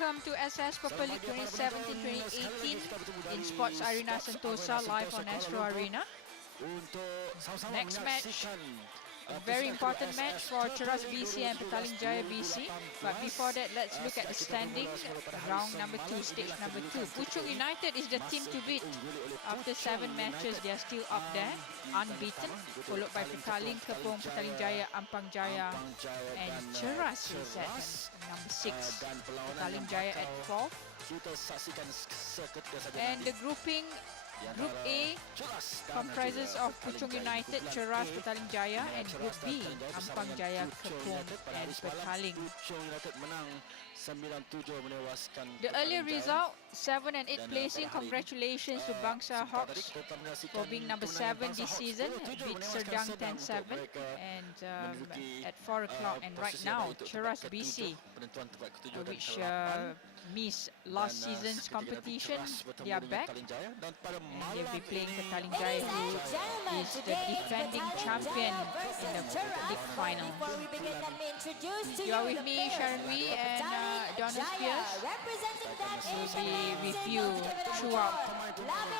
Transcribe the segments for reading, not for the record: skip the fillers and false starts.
welcome to Sspl League 2017-2018 in Sports Arena Sentosa, live on Astro Arena. Next match, a very important match for Cheras BC and Petaling Jaya BC. But before that, let's look at the standings. Round number 2, stage number 2. Puchong United is the team to beat. After 7 matches, they are still up there, unbeaten. Followed by Petaling, Kepong, Petaling Jaya, Ampang Jaya, and Cheras is at number 6. Petaling Jaya at 4th. And the grouping, Group A comprises of Puchong United, Cheras, Petaling Jaya, and Group B, Ampang Jaya, Kepong, and Petaling. The earlier result, 7 and 8 placing. Congratulations to Bangsa Hawks for being number 7 this season. Beat Serdang 10-7 and at 4 o'clock. And right now, Cheras BC, which missed last season's competition, they are back. And they'll be playing Petaling Jaya, who is the defending champion in the league final. You are with me, Sharon Wee, and Donald Spears. Will be with you throughout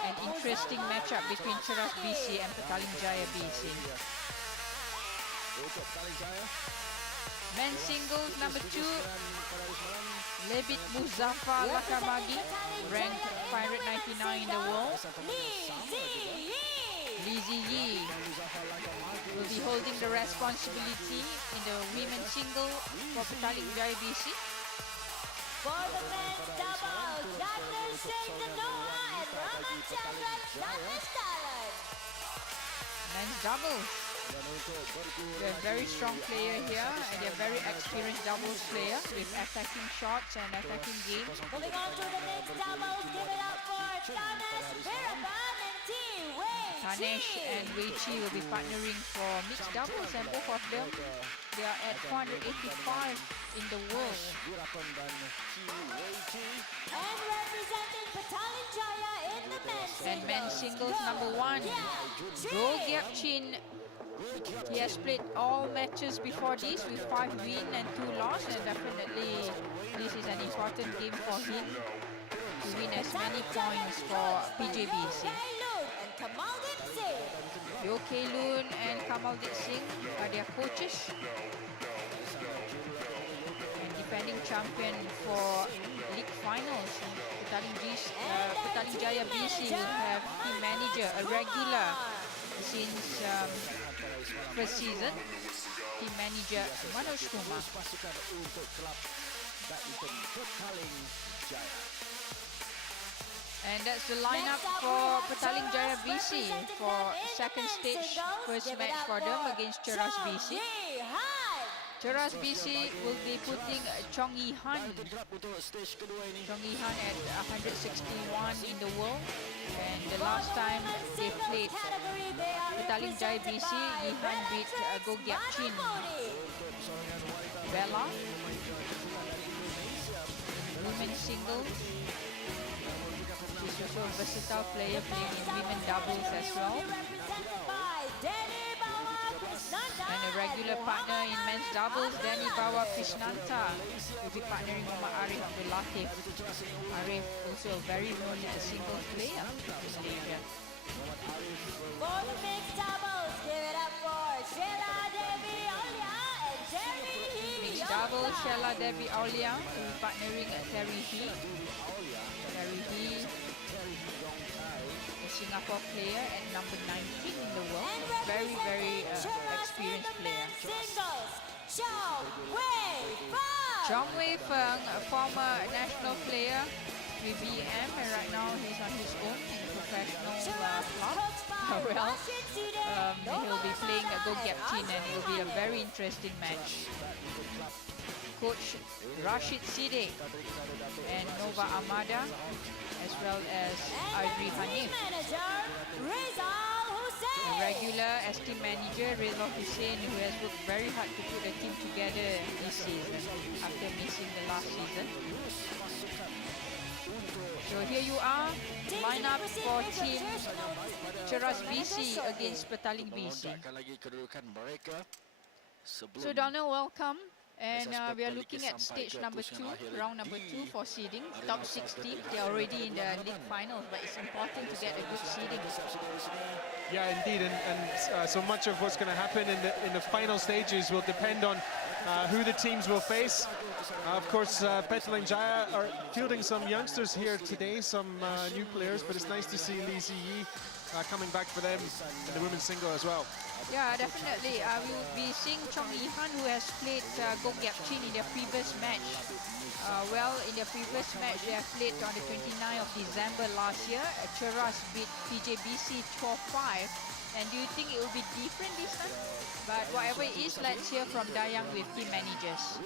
an interesting matchup between Cheras BC and Petaling Jaya BC. Men's singles number 2, Labieb Muhzafar Lakamagi, ranked 599 in the world. Lee Zii Yii will be holding the responsibility in the women's single for Petaling Jaya BC. For the men's double, Jagdish, Dhanoa, and Satheishtharan. Men's doubles. They're a very strong player here, and they're very experienced doubles player with attacking shots and attacking game. Moving on to the mixed doubles, give it up for Thanesh, Veerappan, and Chyi. Thanesh and Chyi will be partnering for mixed doubles, and both of them, they are at 485 in the world. And representing Petaling Jaya in the men's singles. And men's singles number 1, Giap. He has played all matches before this with 5 wins and 2 losses, and definitely this is an important game for him to win as many points for PJBC. Yo Kaelun and Kamaldit Singh are their coaches. And defending champion for league finals, Petaling Jaya BC will have team manager, a regular since first season, team manager Manoj Kumar. And that's the lineup for Petaling Jaya BC for second stage, first match for them against Cheras BC. Cheras BC will be putting Chong at 161 in the world. And the last time they played Petaling Jaya BC, Yihan beat Giap. Bella, women's singles. She's also a versatile player, playing in women doubles as well. And a regular partner in men's doubles, Bawa Chrisnanta will be partnering with Arif and Latif. Arif also a very known singles player in Malaysia. For the mixed doubles, give it up for Shela, Devi, Aulia, and Yong. Mixed doubles, Shela, Devi, Aulia will be partnering at Terry He. A Singapore player at number 19 in the world. Very, very experienced player. Chong, a former national player with BM, and right now he's on his own in a professional club. He'll be playing Giap, and it will be a very interesting match. Coach Rashid Siddiq and Nova Amada, as well as Adri Hanif. A regular as team manager, Reza Hussain, who has worked very hard to put the team together this season after missing the last season. So here you are, lineup for team Cheras BC against Petaling BC. So Donald, welcome. And we are looking at stage number 2, round number 2 for seeding. Top 16, they're already in the league finals, but it's important to get a good seeding. Yeah, indeed, and so much of what's going to happen in the final stages will depend on who the teams will face. Of course, Petaling Jaya are fielding some youngsters here today, some new players, but it's nice to see Lee Zii Yii coming back for them in the women's single as well. Yeah, definitely. We will be seeing Chong who has played Giap in their previous match. Well, in their previous match, they have played on the 29th of December last year. Cheras beat PJBC 12-5. And do you think it will be different this time? But whatever it is, let's hear from Dayang with team managers.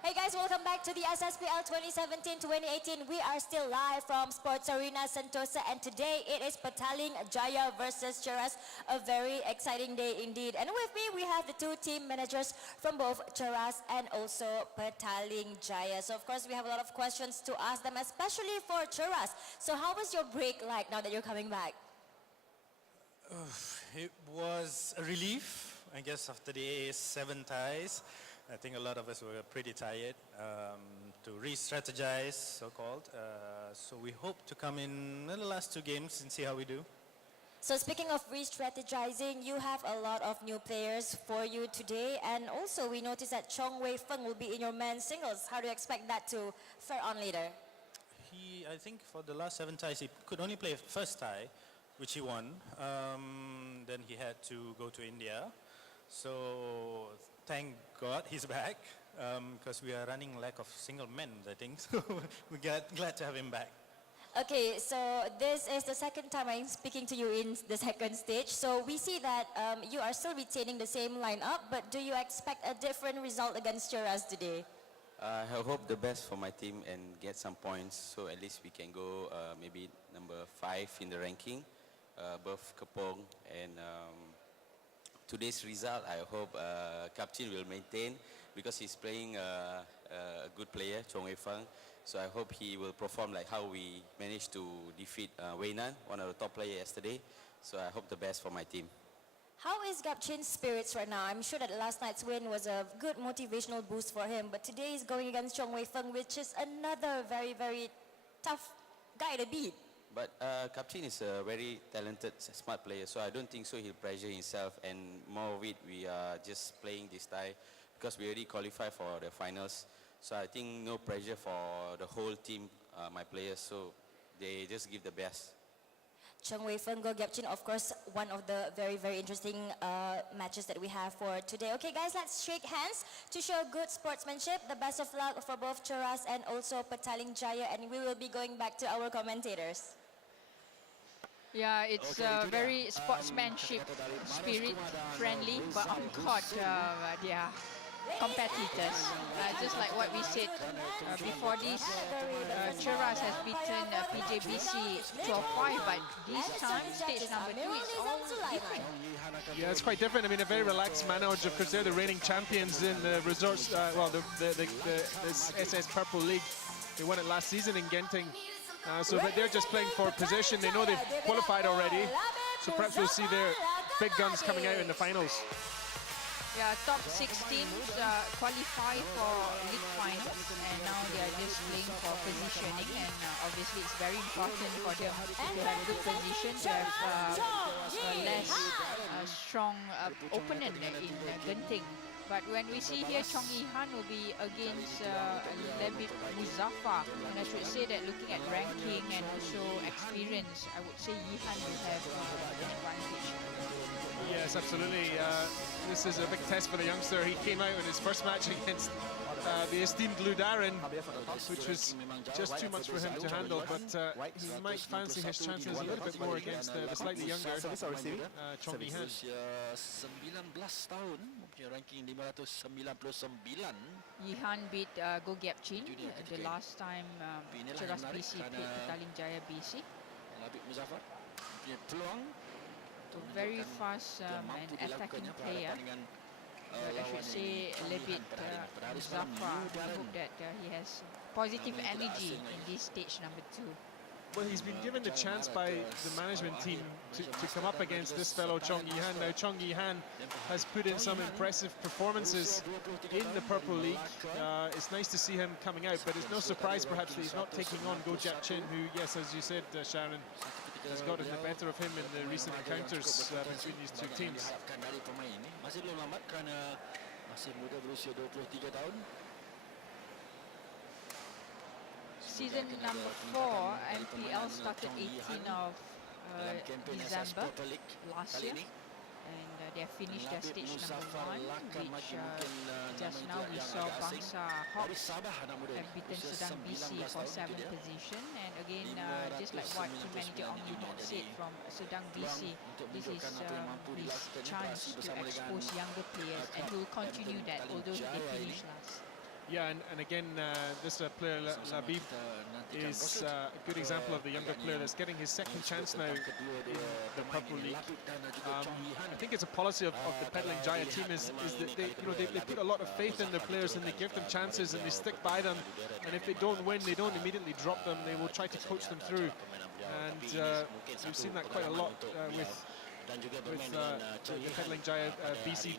Hey guys, welcome back to the Sspl 2017-2018. We are still live from Sports Arena Sentosa, and today it is Petaling Jaya versus Cheras. A very exciting day indeed. And with me, we have the two team managers from both Cheras and also Petaling Jaya. So of course, we have a lot of questions to ask them, especially for Cheras. So how was your break like now that you're coming back? It was a relief, I guess, after the 7 ties. I think a lot of us were pretty tired to re-strategize, so-called. So we hope to come in the last 2 games and see how we do. So speaking of re-strategizing, you have a lot of new players for you today. And also we noticed that Chong Feng will be in your men's singles. How do you expect that to fare on later? I think for the last 7 ties, he could only play first tie, which he won. Then he had to go to India. So thank God he's back, because we are running lack of single men, I think. So we're glad to have him back. Okay, so this is the second time I'm speaking to you in the second stage. So we see that you are still retaining the same lineup, but do you expect a different result against Cheras today? I hope the best for my team and get some points, so at least we can go maybe number 5 in the ranking, above Kepong. And today's result, I hope Captain will maintain, because he's playing a good player, Chong Feng. So I hope he will perform like how we managed to defeat Wei Nan, one of the top players yesterday. So I hope the best for my team. How is Giap's spirits right now? I'm sure that last night's win was a good motivational boost for him, but today he's going against Chong Feng, which is another very, very tough guy to beat. But Captain is a very talented, smart player, so I don't think so he'll pressure himself, and more of it, we are just playing this tie because we already qualified for the finals. So I think no pressure for the whole team, my players, so they just give the best. Chong Feng, Giap, of course, one of the very, very interesting matches that we have for today. Okay, guys, let's shake hands to show good sportsmanship. The best of luck for both Cheras and also Petaling Jaya, and we will be going back to our commentators. Yeah, it's very sportsmanship, spirit friendly, but on court, they are competitors. Just like what we said before this, Cheras has beaten PJBC 12-5, but this time, stage number 2 is all different. Yeah, it's quite different. I mean, a very relaxed manner. Of course, they're the reigning champions in the resorts, well, this SS Purple League. They won it last season in Genting. But they're just playing for position. They know they've qualified already. So perhaps we'll see their big guns coming out in the finals. Yeah, top 6 teams qualify for league finals, and now they are just playing for positioning, and obviously it's very important for them to have good position, to have a less strong opponent in Genting. But when we see here, Chong will be against Labieb Muhzafar, and I should say that looking at ranking and also experience, I would say Yihan will have an advantage. Yes, absolutely. This is a big test for the youngster. He came out in his first match against the esteemed Blue Darren, which was just too much for him to handle, but he might fancy his chances a little bit more against the slightly younger Chong Yihan. 19 tahun, mempunyai ranking 599. Yihan beat Giap the last time Cheras BC played Petaling Jaya BC. Labieb Muhzafar mempunyai peluang. Very fast and attacking player. I should say Labieb Muhzafar. I hope that he has positive energy in this stage number 2. Well, he's been given the chance by the management team to come up against this fellow Chong Yi-han. Now, Chong Yi-han has put in some impressive performances in the Purple League. It's nice to see him coming out, but it's no surprise perhaps that he's not taking on Giap, who, yes, as you said, Sharon, has gotten the better of him in the recent encounters between these two teams. Season number 4, MPL started 18th of December last year, and they have finished their stage number 1, which just now we saw Bangsa Hawks have beaten Sedang BC for 7th position. And again, just like what team manager Aulia said from Sedang BC, this is his chance to expose younger players, and he will continue that, although they finished last. Yeah, and again, this player, Labieb, is a good example of the younger player that's getting his second chance now in the Purple League. I think it's a policy of the Petaling Jaya team is that they put a lot of faith in their players, and they give them chances and they stick by them. And if they don't win, they don't immediately drop them. They will try to coach them through. And we've seen that quite a lot with the Petaling Jaya BC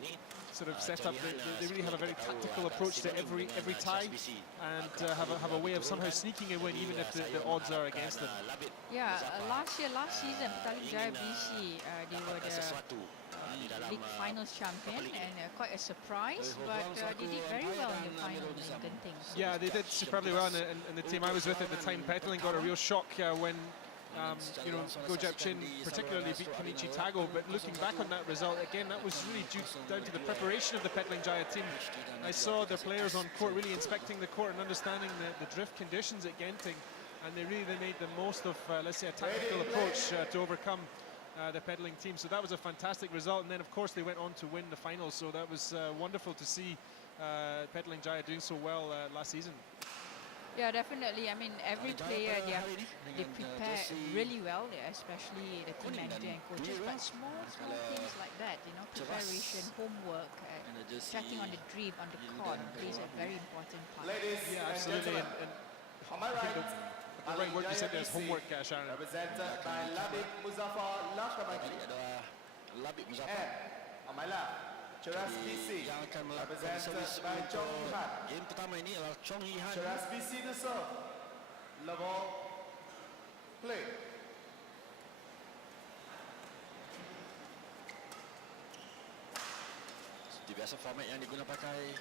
sort of setup. They really have a very tactical approach to every tie, and have a way of somehow sneaking a win even if the odds are against them. Yeah, last season, Petaling Jaya BC, they were the league finals champion, and quite a surprise, but they did very well in the final in Genting. Yeah, they did superbly well, and the team I was with at the time, Petaling, got a real shock when Giap particularly beat Kenichi Tago. But looking back on that result, again, that was really due down to the preparation of the Petaling Jaya team. I saw the players on court really inspecting the court and understanding the drift conditions at Genting, and they made the most of, let's say, a tactical approach to overcome the Petaling team. So that was a fantastic result, and then of course they went on to win the final. So that was wonderful to see Petaling Jaya doing so well last season. Yeah, definitely. I mean, every player, they prepare really well, especially the team manager and coaches. But small things like that, preparation, homework, checking on the drip, on the court, plays a very important part. Yeah, absolutely. And the right word you said there is homework, Sharon. Represented by Labieb, Muhzafar, Lakamagi. And on my left, Cheras BC, represented by Chong Cheras BC to serve. Level play. Seperti biasa, format yang digunakan pakai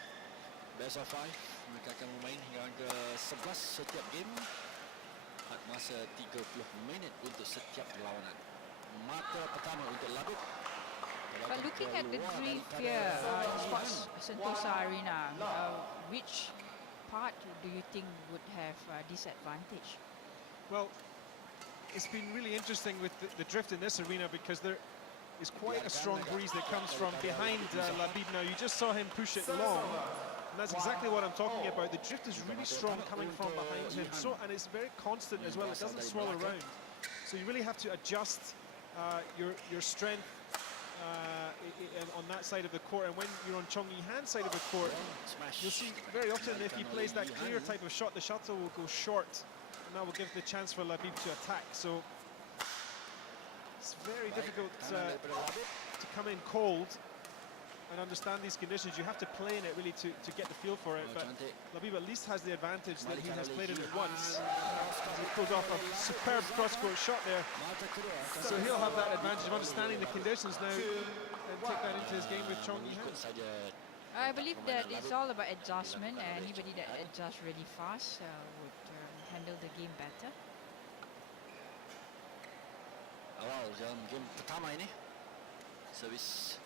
best of 5. Mereka akan bermain hingga ke 11 setiap game. Had masa 30 minit untuk setiap perlawanan. Mata pertama untuk Labieb. But looking at the drift here in Sports Sentosa Arena, which part do you think would have disadvantage? Well, it's been really interesting with the drift in this arena, because there is quite a strong breeze that comes from behind Labieb. Now, you just saw him push it long, and that's exactly what I'm talking about. The drift is really strong coming from behind him, and it's very constant as well. It doesn't swirl around, so you really have to adjust your strength on that side of the court. And when you're on Chong Yi-han's side of the court, you'll see very often if he plays that clear type of shot, the shuttle will go short, and that will give the chance for Labieb to attack. So it's very difficult to come in cold and understand these conditions. You have to play in it really to get the feel for it. But Labieb at least has the advantage that he has played in it once. He pulled off a superb cross-court shot there. So he'll have that advantage of understanding the conditions now and take that into his game with Chong Yi-han. I believe that it's all about adjustment. Anybody that adjusts really fast would handle the game better. Awal dalam game pertama ini, servis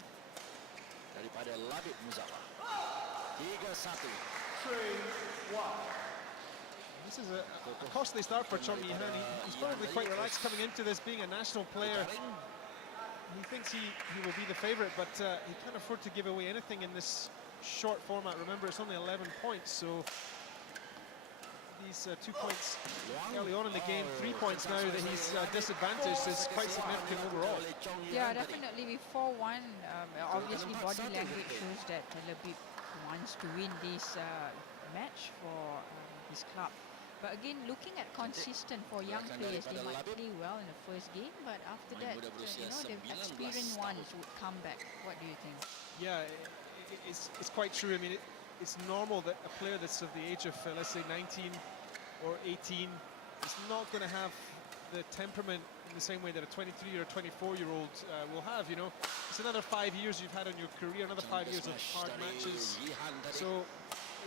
daripada Labieb Muhzafar. 3-1. This is a costly start for Chong Yi-han. He's probably quite relaxed coming into this, being a national player. He thinks he will be the favourite, but he can't afford to give away anything in this short format. Remember, it's only 11 points, so these 2 points early on in the game, 3 points now that he's disadvantaged is quite significant overall. Yeah, definitely with 4-1, obviously body language shows that Labieb wants to win this match for his club. But again, looking at consistent for young players, they might play well in the first game, but after that, you know, the experienced ones would come back. What do you think? Yeah, it's quite true. I mean, it's normal that a player that's of the age of, let's say, 19 or 18 is not going to have the temperament in the same way that a 23 or 24-year-old will have, you know. It's another 5 years you've had on your career, another 5 years of hard matches. So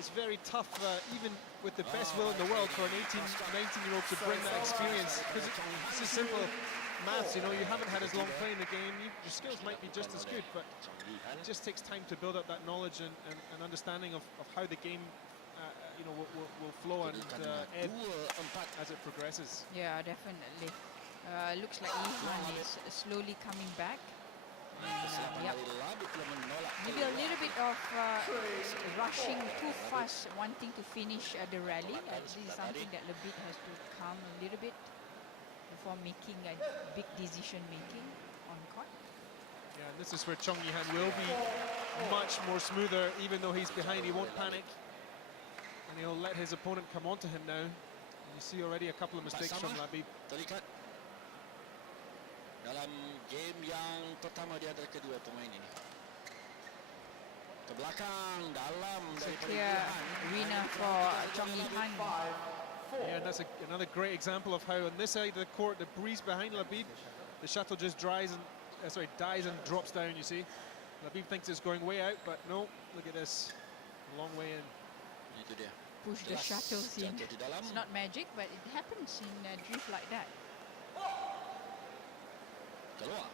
it's very tough, even with the best will in the world, for an 18, 19-year-old to bring that experience. Because it's just simple maths, you know, you haven't had as long playing the game, your skills might be just as good, but it just takes time to build up that knowledge and understanding of how the game you know, will flow and ebb as it progresses. Yeah, definitely. Looks like Lee Han is slowly coming back. Yep. Maybe a little bit of rushing too fast, wanting to finish the rally. This is something that Labieb has to calm a little bit before making a big decision making on court. Yeah, and this is where Chong Yi-han will be much more smoother. Even though he's behind, he won't panic. And he'll let his opponent come onto him now. And you see already a couple of mistakes from Labieb. Terikat dalam game yang pertama di antara kedua pemain ini. Ke belakang, dalam dari clear arena for Chong Yi-han. Yeah, and that's another great example of how on this side of the court, the breeze behind Labieb, the shuttle just dies and drops down, you see. Labieb thinks it's going way out, but no, look at this, a long way in. Itu dia. Push the shuttles in. It's not magic, but it happens in drift like that. Keluar.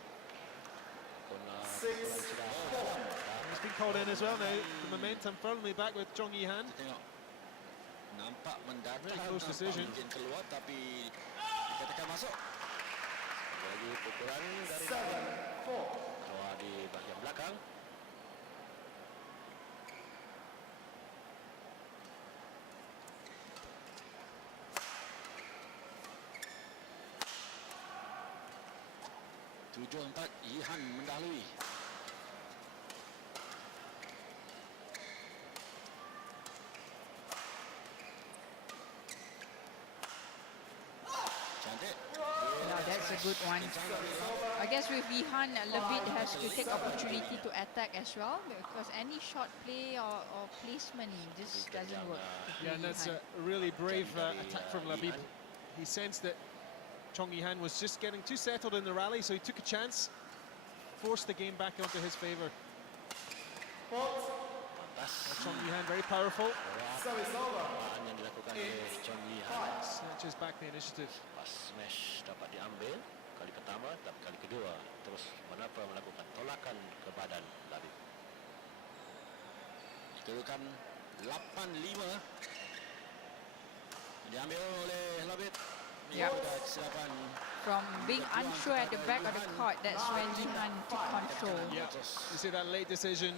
He's been called in as well now. The momentum firmly back with Chong Yi-han. Tengok. Nampak mendadak, Very close decision. mungkin keluar tapi dikatakan masuk. Lagi pukulan dari keluar di bahagian belakang. Tujuh empat, Yi-han mendahului. Cantik. Now that's a good one. I guess with Yi-han, Labieb has to take opportunity to attack as well, because any short play or placement just doesn't work. Yeah, and that's a really brave attack from Labieb. He sensed that Chong Yi-han was just getting too settled in the rally, so he took a chance, forced the game back onto his favor. Chong Yi-han very powerful. Yang dilakukan oleh Chong Yi-han. Snatches back the initiative. Pas smash dapat diambil kali pertama, tapi kali kedua terus menapa melakukan tolakan ke badan Labieb. Kedudukan 8-5 diambil oleh Labieb. Yep. From being unsure at the back of the court, that's when Yi-han took control. Yeah, you see that late decision.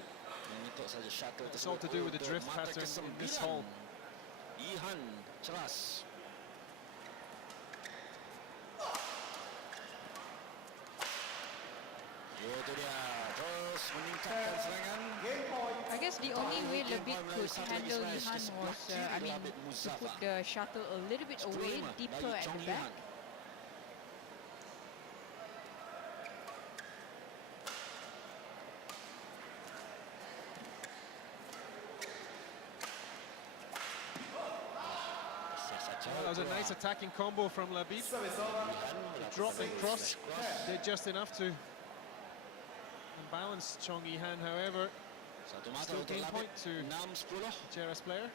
It's all to do with the drift pattern in this hole. Yi-han, Cheras. Itu dia, terus meningkatkan serangan. I guess the only way Labieb could handle Yi-han was, to put the shuttle a little bit away, deeper at the back. Well, that was a nice attacking combo from Labieb. The drop and cross did just enough to balance Chong Yi-han, however. Still game point to the Cheras player.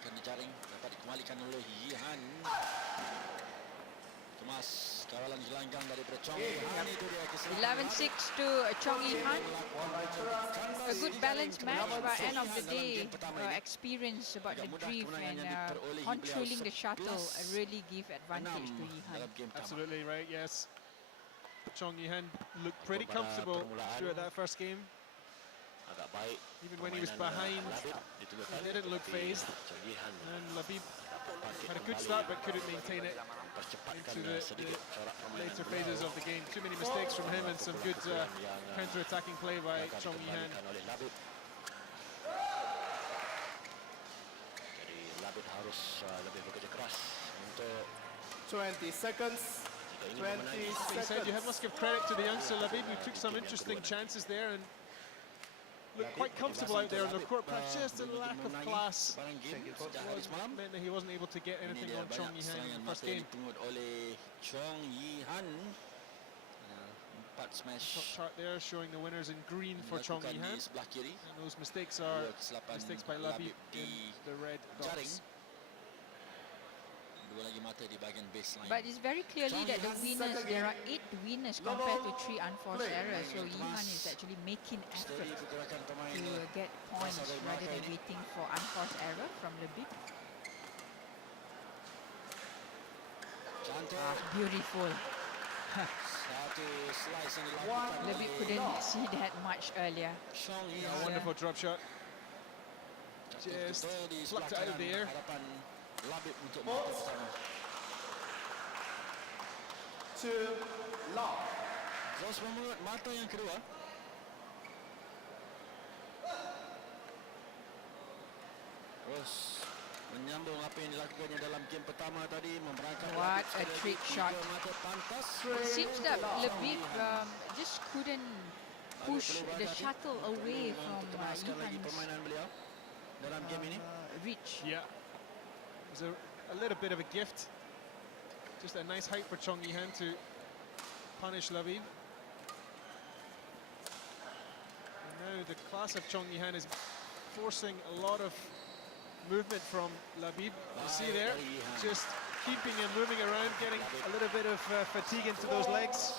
Akan dijaring, dapat dikembalikan oleh Yi-han. Kemas kawalan gelanggang daripada Chong Yi-han. Itu dia kesalahan. 11-6 to Chong Yi-han. A good balanced match, but end of the day, experience about the drift and controlling the shuttle really give advantage to Yi-han. Absolutely right, yes. Chong Yi-han looked pretty comfortable throughout that first game. agak baik. Even when he was behind, he didn't look phased. And Labieb had a good start but couldn't maintain it into the later phases of the game. Too many mistakes from him and some good counter-attacking play by Chong Yi-han. Jadi Labieb harus lebih bekerja keras untuk 20 seconds. 20 He said you must give credit to the youngster Labieb, who took some interesting chances there and looked quite comfortable out there on the court, but just a lack of class meant that he wasn't able to get anything on Chong Yi-han in the first game. oleh Chong Yi-han. Empat smash. Top chart there showing the winners in green for Chong Yi-han. And those mistakes are mistakes by Labieb in the red dots. But it's very clearly that the winners, there are 8 winners compared to 3 unforced errors. So Yi-han is actually making effort to get points rather than waiting for unforced error from Labieb. Beautiful. Labieb couldn't see that much earlier. A wonderful drop shot. Just plucked it out of the air. To long. Terus membuat mata yang kedua. Terus menyambung apa yang dilakukannya dalam game pertama tadi, memberangkat. What a trick shot. It seems that Labieb just couldn't push the shuttle away from Yi-han's dalam game ini. reach. Yeah. It was a little bit of a gift. Just a nice height for Chong Yi-han to punish Labieb. And now the class of Chong Yi-han is forcing a lot of movement from Labieb. You see there, just keeping him moving around, getting a little bit of fatigue into those legs.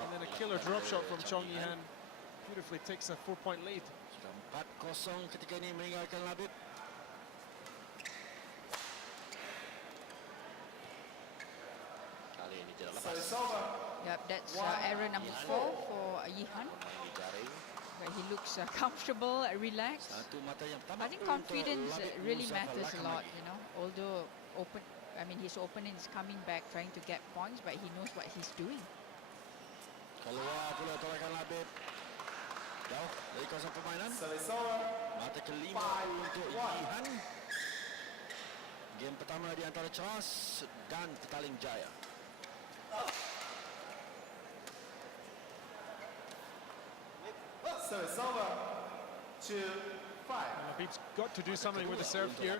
And then a killer drop shot from Chong Yi-han. Beautifully takes a 4-point lead. 4-0 ketika ini meninggalkan Labieb. So it's over. Yep, that's error number 4 for Yi-han. But he looks comfortable, relaxed. I think confidence really matters a lot, you know. Although his opponent is coming back trying to get points, but he knows what he's doing. Keluar pula torakan Labieb. Jauh dari kawasan permainan. So it's over. Mata kelima untuk Yi-han. Game pertama di antara Cheras dan Petaling Jaya. So it's over. 2-5. Labieb's got to do something with the serve here.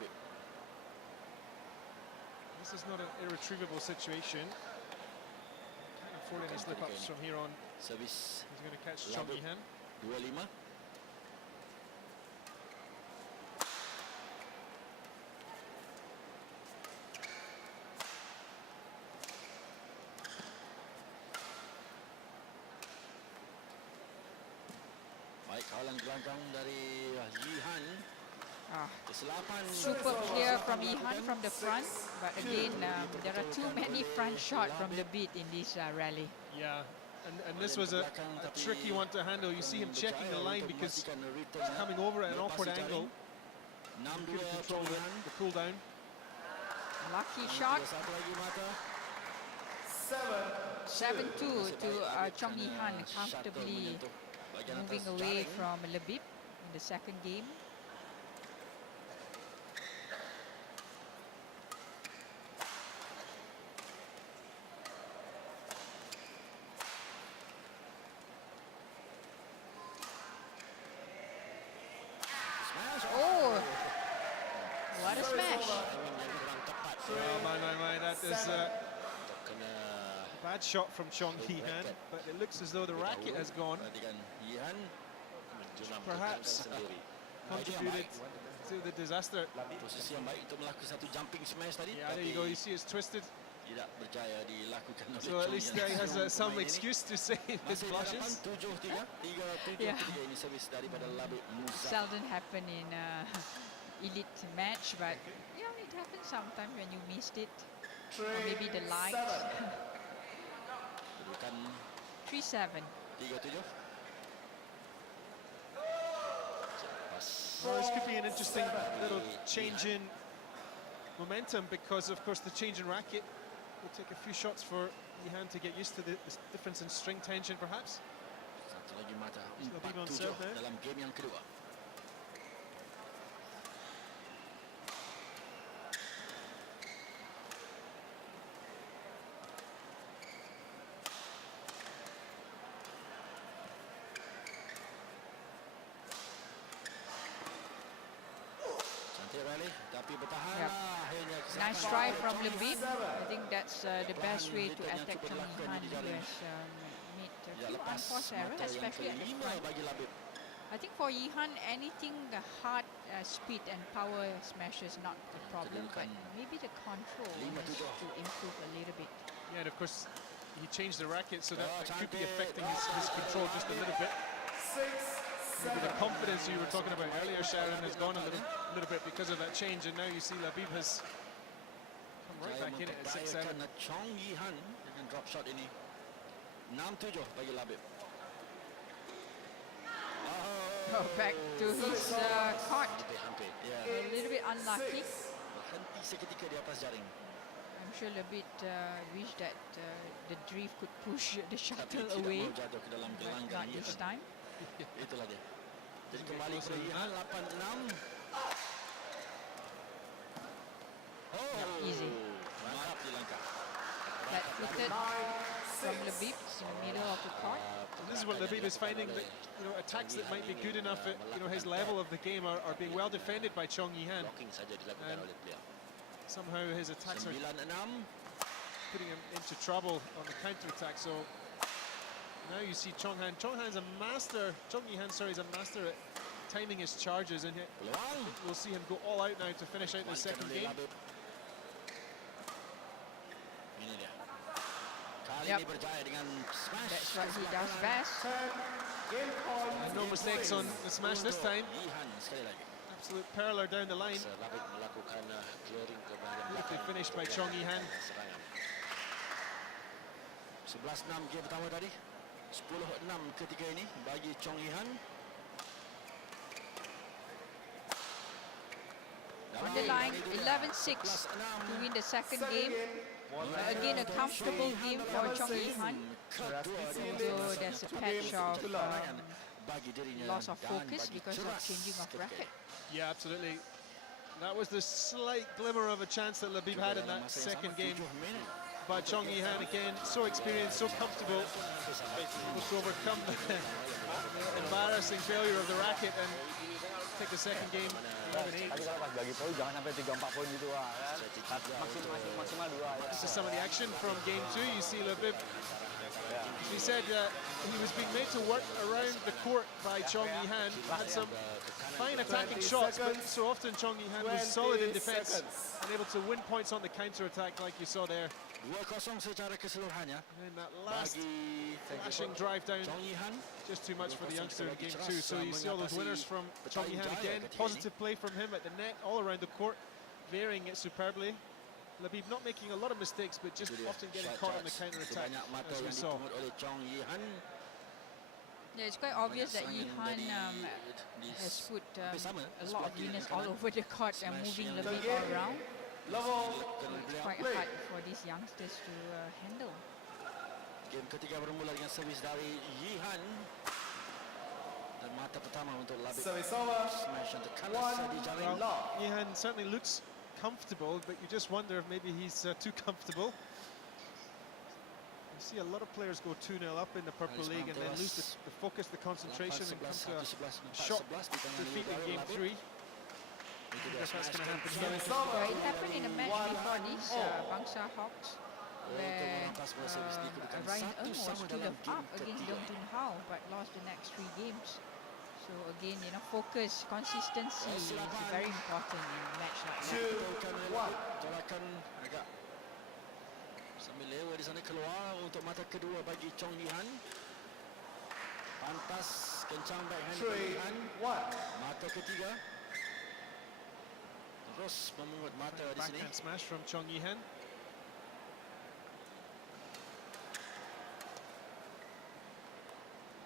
This is not an irretrievable situation. Can't afford any slip-ups from here on. Servis He's going to catch Chong Yi-han. 25. Baik, kawalan gelanggang dari Yi-han. Kesilapan. Super clear from Yi-han from the front, but again, there are too many front shots from the beat in this rally. Yeah, and this was a tricky one to handle. You see him checking the line because he's coming over at an awkward angle. He couldn't control the pull down. Lucky shot. 7-2 to Chong Yi-han, comfortably moving away from Labieb in the second game. Oh, what a smash. Oh, my, that is a bad shot from Chong Yi-han, but it looks as though the racket has gone. Perhaps contributed to the disaster. Posisi yang baik untuk melakukan satu jumping smash tadi. Yeah, there you go, you see it's twisted. Tidak berjaya dilakukan oleh So at least he has some excuse to save his blushes. 7-3 ini servis daripada Labieb Muhzafar. Seldom happen in elite match, but yeah, it happens sometimes when you missed it. Or maybe the light. Kedudukan 3-7. 3-7. Well, this could be an interesting little change in momentum because, of course, the change in racket will take a few shots for Yihan to get used to the difference in string tension, perhaps. Satu lagi mata. Labieb on 4-7 serve there. dalam game yang kedua. Cantik rally, tapi bertahan. Yep. Akhirnya Nice try from Labieb. I think that's the best way to attack Chong Yihan, who has made a few unforced errors, especially at the front. bagi Labieb. I think for Yihan, anything hard speed and power smash is not the problem, but maybe the control has to improve a little bit. Yeah, and of course, he changed the racket, so that could be affecting his control just a little bit. Maybe the confidence you were talking about earlier, Sharon, has gone a little bit because of that change, and now you see Labieb has come right back in it at 6-7. Chong Yihan dengan drop shot ini. 6-7 bagi Labieb. Oh, back to his court. Hampir. Ya. A little bit unlucky. Berhenti seketika di atas jaring. I'm sure Labieb wish that the drift could push the Tapi shuttle tidak away, mau jatuh ke dalam but gelanggang not this time. Itulah dia. Jadi kembali ke Yihan 8-6. Oh, Easy. mantap di langkah. Flat-footed from Labieb in the middle of the court. This is what Labieb is finding, that attacks that might be good enough at his level of the game are being well defended by Chong Yihan. Blocking saja dilakukan oleh beliau. Somehow his attacks are 9-6. putting him into trouble on the counter-attack. So now you see Chong Yihan's a master. Chong Yihan, sorry, is a master at timing his charges, and Peluang. we'll see him go all out now to finish out the second game. Ini dia. Kali Yep. ini berjaya dengan smash. That's what he does best. No mistakes on the smash this time. Yihan sekali lagi. Absolute perler down the line. Labieb melakukan clearing ke bahagian Beautifully belakang. finished by Chong Yihan. Serangan. 11-6 game pertama tadi. 10-6 ketika ini bagi Chong Yihan. On the line, 11-6 to win the second game. Again, a comfortable game for Chong Yihan. Although there's a patch of bagi dirinya loss of dan focus bagi because of Cheras changing of ketika racket. Yeah, absolutely. That was the slight glimmer of a chance that Labieb had in that second game. But Chong Yihan, again, so experienced, so comfortable, able to overcome the embarrassing failure of the racket and take the second game 11-8. Tapi kalau pas bagi poin jangan sampai 3-4 poin gitu lah kan. Maksimal 2 ya. This is some of the action from game 2. You see Labieb, he said he was being made to work around the court by Chong Yihan. Had some fine attacking shots, but so often Chong Yihan was solid in defense and able to win points on the counter-attack like you saw there. 2-0 secara keseluruhannya And then that last bagi flashing drive down, Chong Yihan. just too much for the youngster in game 2. So you see all those winners from Chong Yihan again. Positive play from him at the net, all around the court, varying it superbly. Labieb not making a lot of mistakes, but just often getting caught on the counter-attack, Sebanyak mata as we yang saw. dipungut oleh Chong Yihan. Yeah, it's quite obvious that Yihan has put a lot of winners all over the court and moving Labieb all around. It's quite hard for these youngsters to handle. Game ketiga bermula dengan servis dari Yihan. Dan mata pertama untuk Labieb. Service over. Smash yang terkalas di jaring. Well, Yihan certainly looks comfortable, but you just wonder if maybe he's too comfortable. You see a lot of players go 2-0 up in the Purple League and then lose the focus, the concentration, and come to a shock defeat in game 3. I guess that's going to happen here. It happened in a match before this, Bangsa Hawks, where Ryan Ng was 2-0 up against Dong Jun Hao, but lost the next 3 games. So again, focus, consistency is very important in a match like that. Tolakan agak sambil lewa di sana keluar untuk mata kedua bagi Chong Yihan. Pantas kencang backhand Yihan. Mata ketiga. Terus memungut mata di sini. Backhand smash from Chong Yihan.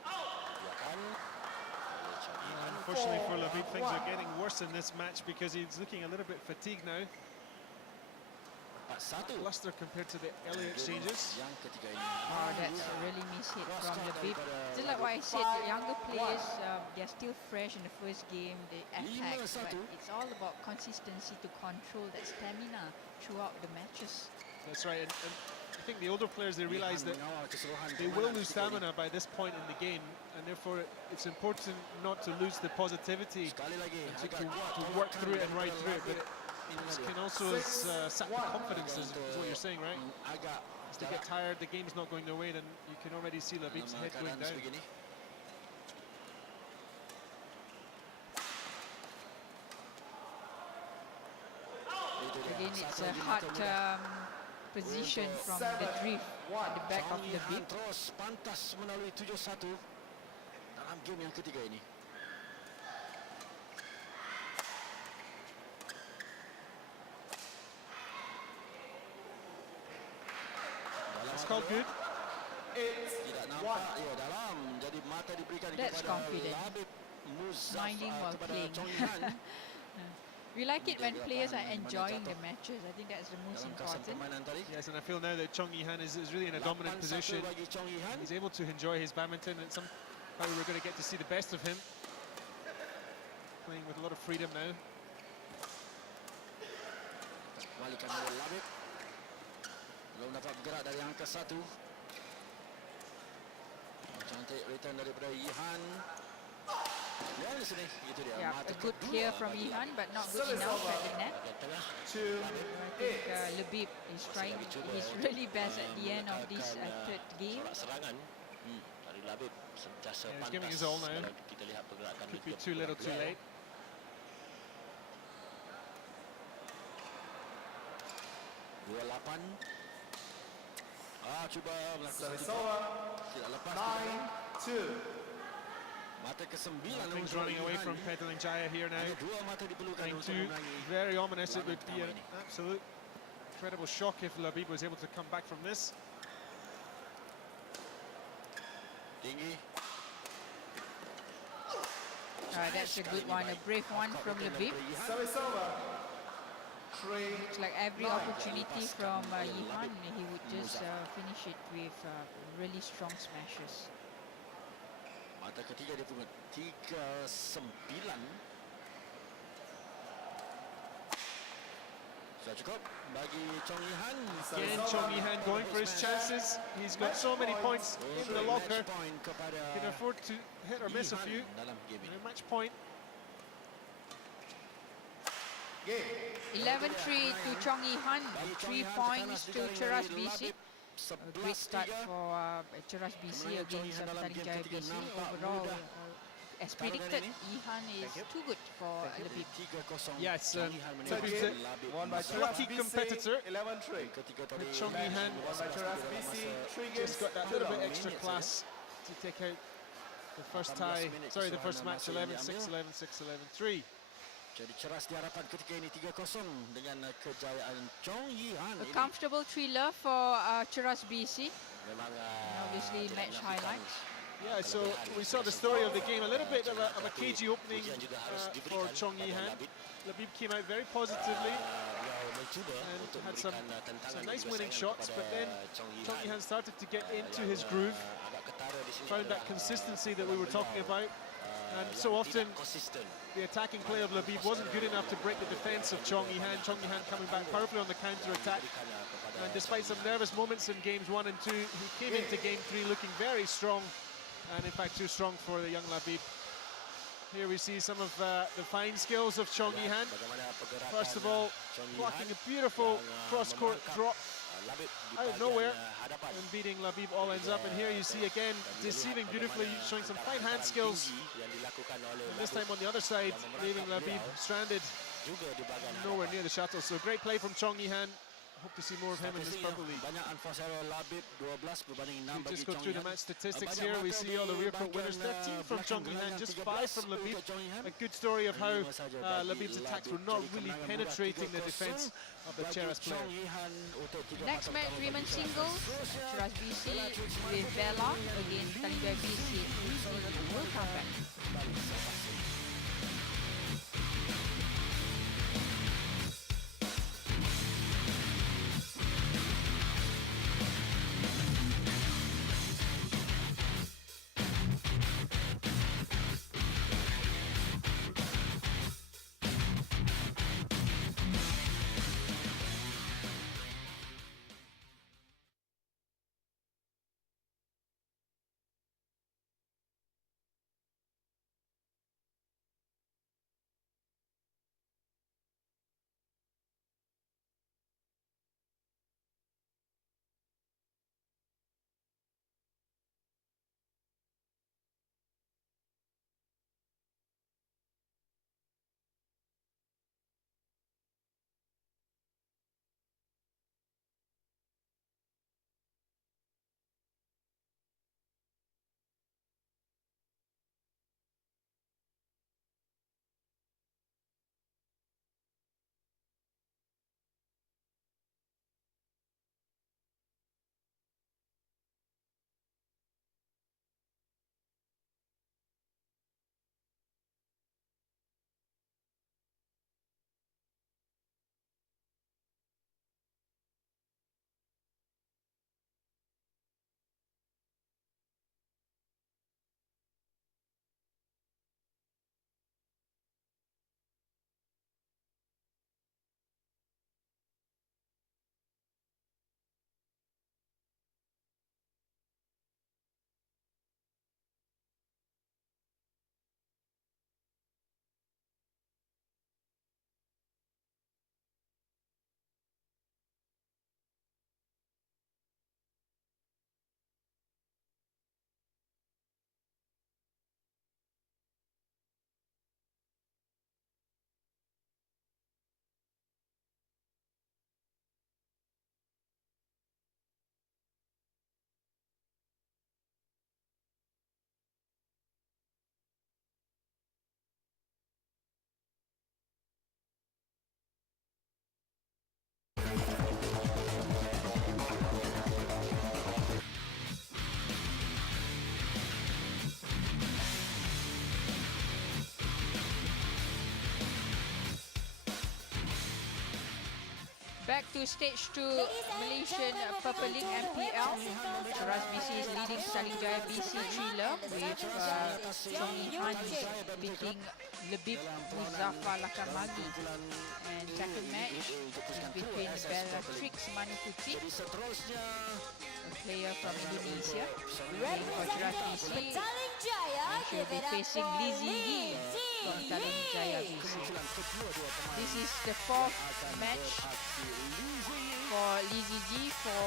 Biarkan oleh Chong Yihan. Unfortunately for Labieb, things are getting worse in this match because he's looking a little bit fatigued now. Cluster compared to the earlier exchanges. Oh, that's a really mishit from Labieb. Just like what I said, the younger players, they're still fresh in the first game, they attack, but it's all about consistency to control that stamina throughout the matches. That's right, and I think the older players, they realize that they will lose stamina by this point in the game, and therefore it's important not to lose the positivity, and to work through it and ride through it. But it can also sap the confidence, is what you're saying, right? As they get tired, the game's not going their way, then you can already see Labieb's head going down. Again, it's a hard position from the drift at the back of Labieb. Terus pantas melalui 7-1 dalam game yang ketiga ini. It's called good. Tidak nampak ya dalam, jadi mata diberikan That's kepada confident. Labieb Minding Muhzafar while kepada playing. Chong Yi Han. We like it when players are enjoying the matches. I think that's the most important. Yes, and I feel now that Chong Yi Han is really in a dominant position. Bagi Chong Yi Han. He's able to enjoy his badminton, and somehow we're going to get to see the best of him. Playing with a lot of freedom now. Kembalikan oleh Labieb. Belum dapat bergerak dari angka 1. Cantik return daripada Yi Han. Ya, di sini itu dia. Yeah, Mata a good kedua clear from bagi Yi Han, but not good enough at the net. tengah. I think Labieb is trying his really best at the end of this third game. Sorak serangan dari Labieb sentiasa Yeah, he's pantas. giving his all now. Kalau kita lihat pergerakan Could dia be juga too little, too bergerak. late. Cuba melakukan tidak lepas. 9-2. Mata ke-9 Things running away from Petaling Jaya here now. Hanya 2 mata diperlukan untuk 9-2, memenangi. very ominous. It would be lawan an pertama ini. absolute incredible shock if Labieb was able to come back from this. Tinggi. That's a good one, a brave one from Labieb. Service over. 3. It's like every opportunity from Yi Han, he would just finish it with really strong smashes. Mata ketiga dia pungut 3-9. Sudah cukup bagi Chong Yi Han. Again, Chong Yi Han going for his chances. He's got so many points in the locker. Match point kepada Can afford to hit or miss a Yi few. Han dalam game And ini. a match point. Game. 11-3 to Chong Yi Han, 3 points to Cheras BC. A great start for Cheras BC against Petaling Jaya BC. Overall, as predicted, Yi Han is too good for Labieb. 3-0. Yes, Chong Yi Han Third menang. game won by Cheras Lucky BC, competitor. 11-3. Ketika tadi Chong Yi Han Won by Cheras BC, 3 games just got that to little bit none. extra class to take out the first tie. Sorry, the first match, 11-6, 11-6, 11-3. Jadi Cheras di hadapan ketika ini 3-0 dengan kejayaan Chong Yi Han. A Ini comfortable thriller for Cheras BC. memang obviously tidak match menafikan. highlights. Yeah, so we saw the story of the game, a little bit of a cagey opening for Chong Yi Han. Labieb came out very positively Beliau mencuba and untuk had some memberikan tantangan nice bagi winning pasangan shots, but kepada then Chong Yi Han started to get into his groove, agak ketara di sini found that adalah, consistency that we were talking about, and yang so often tidak konsisten. the attacking play of Labieb wasn't good enough to break the defense of Chong Yi Han. Chong Yi Han coming back powerfully on the counter-attack. And despite some nervous moments in games 1 and 2, he came into game 3 looking very strong, and in fact too strong for the young Labieb. Here we see some of the fine skills of Chong Yi Han. Bagaimana pergerakan First of all, Chong Yi blocking Han a beautiful yang, cross-court memarkap, drop Labieb di out of bahagian, nowhere hadapan. and beating Labieb all ends up. And here you see again, deceiving beautifully, showing some fine hand skills. Yang dilakukan oleh And this Labieb time on the other side, leaving Labieb stranded juga di bahagian nowhere hadapan. near the shuttle. So great play from Chong Yi Han. Hope to see more of him in this Statistiknya Purple League. banyak unforced error Labieb 12 berbanding 6 We bagi just go Chong through Yi the Han. match statistics Banyak here. We mata see di all the rear court bahagian, winners. 13 from belakang Chong Yi Han, gelanggang, just 13 5 from Labieb. untuk Chong Yi Han. A good story of how Lima saja bagi Labieb's attacks were Labieb. not Jadi really kemenangan penetrating the 3-0 defense of the bagi Cheras player. Chong Yi Han untuk 3 Next mata match, pertama women's bagi singles, Cheras BC with Bella against Petaling Jaya BC. We'll come back. Back to stage 2, Malaysian Purple League MPL. Cheras BC is leading Petaling Jaya BC 3-0 with Chong beating Labieb Muhzafar Lakamagi. And second match is between Bellaetrix Manuputty, a player from Indonesia, playing for Cheras BC. Petaling Jaya, And she'll be facing Lee Zii Yii from Petaling Jaya BC. This is the 4th match for Lee Zii Yii for